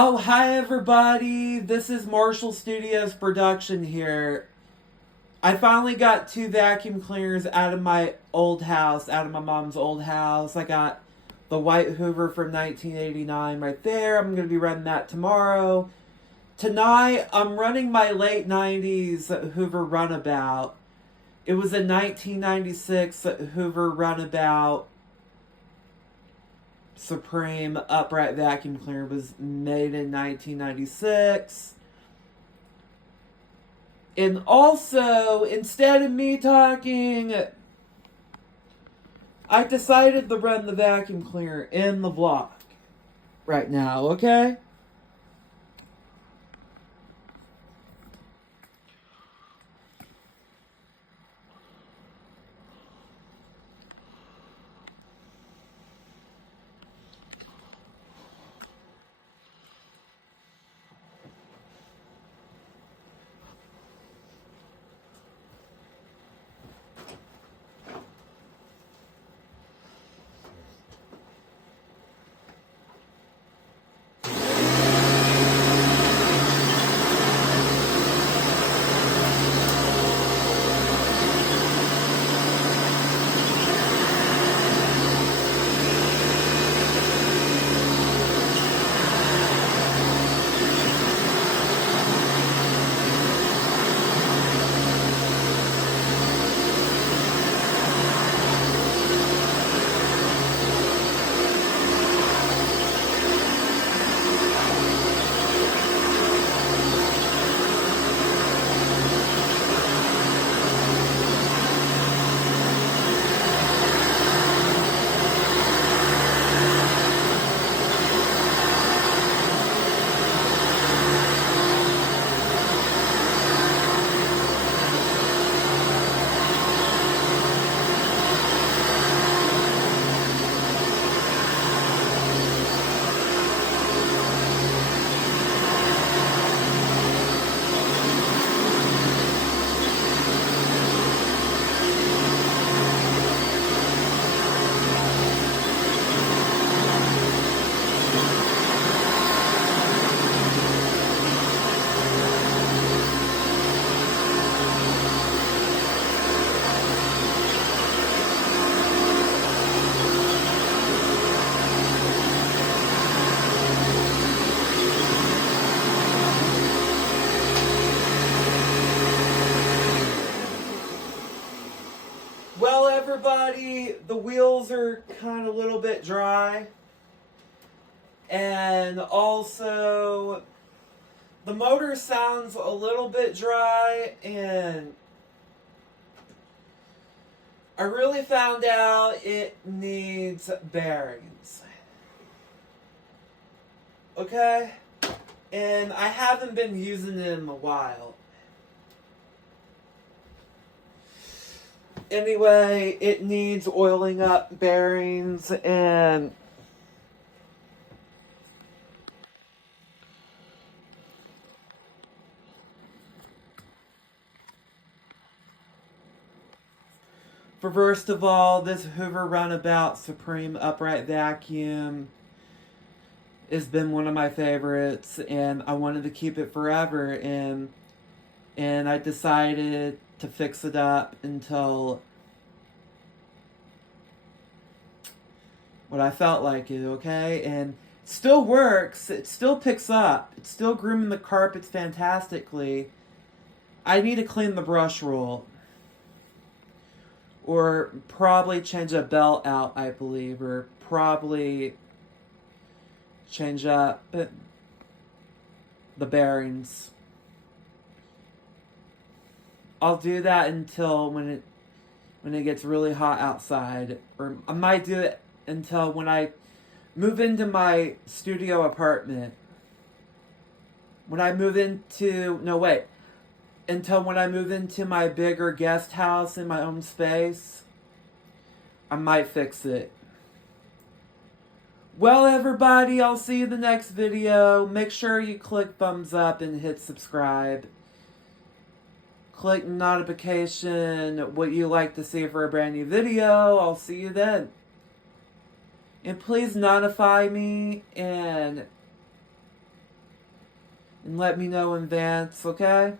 Oh, hi everybody. This is Marshall Studios production here. I finally got 2 vacuum cleaners out of my old house, out of my mom's old house. I got the white Hoover from 1989 right there. I'm going to be running that tomorrow. Tonight, I'm running my late 90s Hoover runabout. It was a 1996 Hoover runabout. Supreme upright vacuum cleaner. Was made in 1996. And also, instead of me talking, I decided to run the vacuum cleaner in the vlog right now, okay? Well, everybody, the wheels are kind of a little bit dry. And also, the motor sounds a little bit dry. And I really found out it needs bearings. Okay? And I haven't been using it in a while. Anyway, it needs oiling up bearings and for first of all, this Hoover Runabout Supreme Upright Vacuum has been one of my favorites, and I wanted to keep it forever, and I decided to fix it up until what I felt like it, okay? And it still works. It still picks up. It's still grooming the carpets fantastically. I need to clean the brush roll. Or probably change a belt out, I believe. Or probably change up the bearings. I'll do that until when it gets really hot outside. Or I might do it until when I move into my studio apartment. Until when I move into my bigger guest house in my own space, I might fix it. Well, everybody, I'll see you in the next video. Make sure you click thumbs up and hit subscribe. Click notification what you like to see for a brand new video. I'll see you then. And please notify me and and let me know in advance, okay?